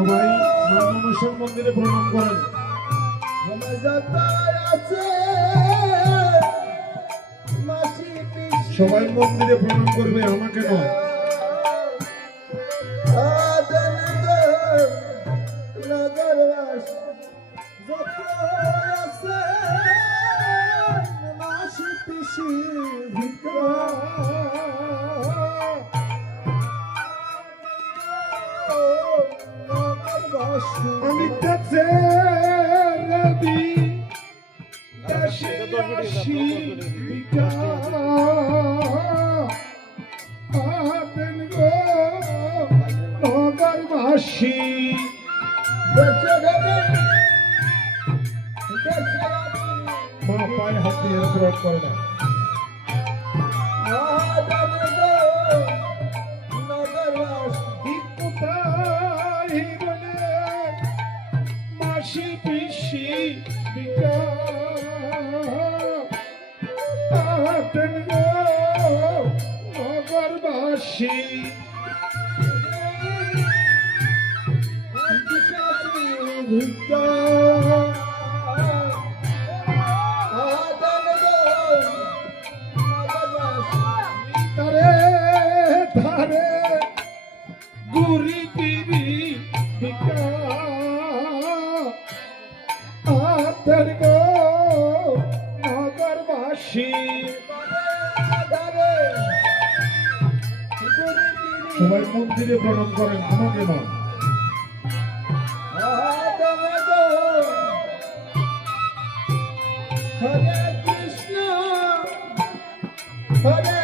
সবাই মা মনসার মন্দিরে প্রণাম করেন। সবাই মন্দিরে প্রণাম করবে, আমাকে নয়। আমি কাছে রবি দেশে আসি আতেন গো নগরবাসী। মা পায়ে হাত দিয়ে প্রয়োগ করে না। মাসি পিসি নগরবাসী তারে ধারে গুরি গিরি বিকা আতের গো নগরবাসী। সবাই মন্দিরে প্রণাম করেন, আমাকে নয়। হরে কৃষ্ণ হরে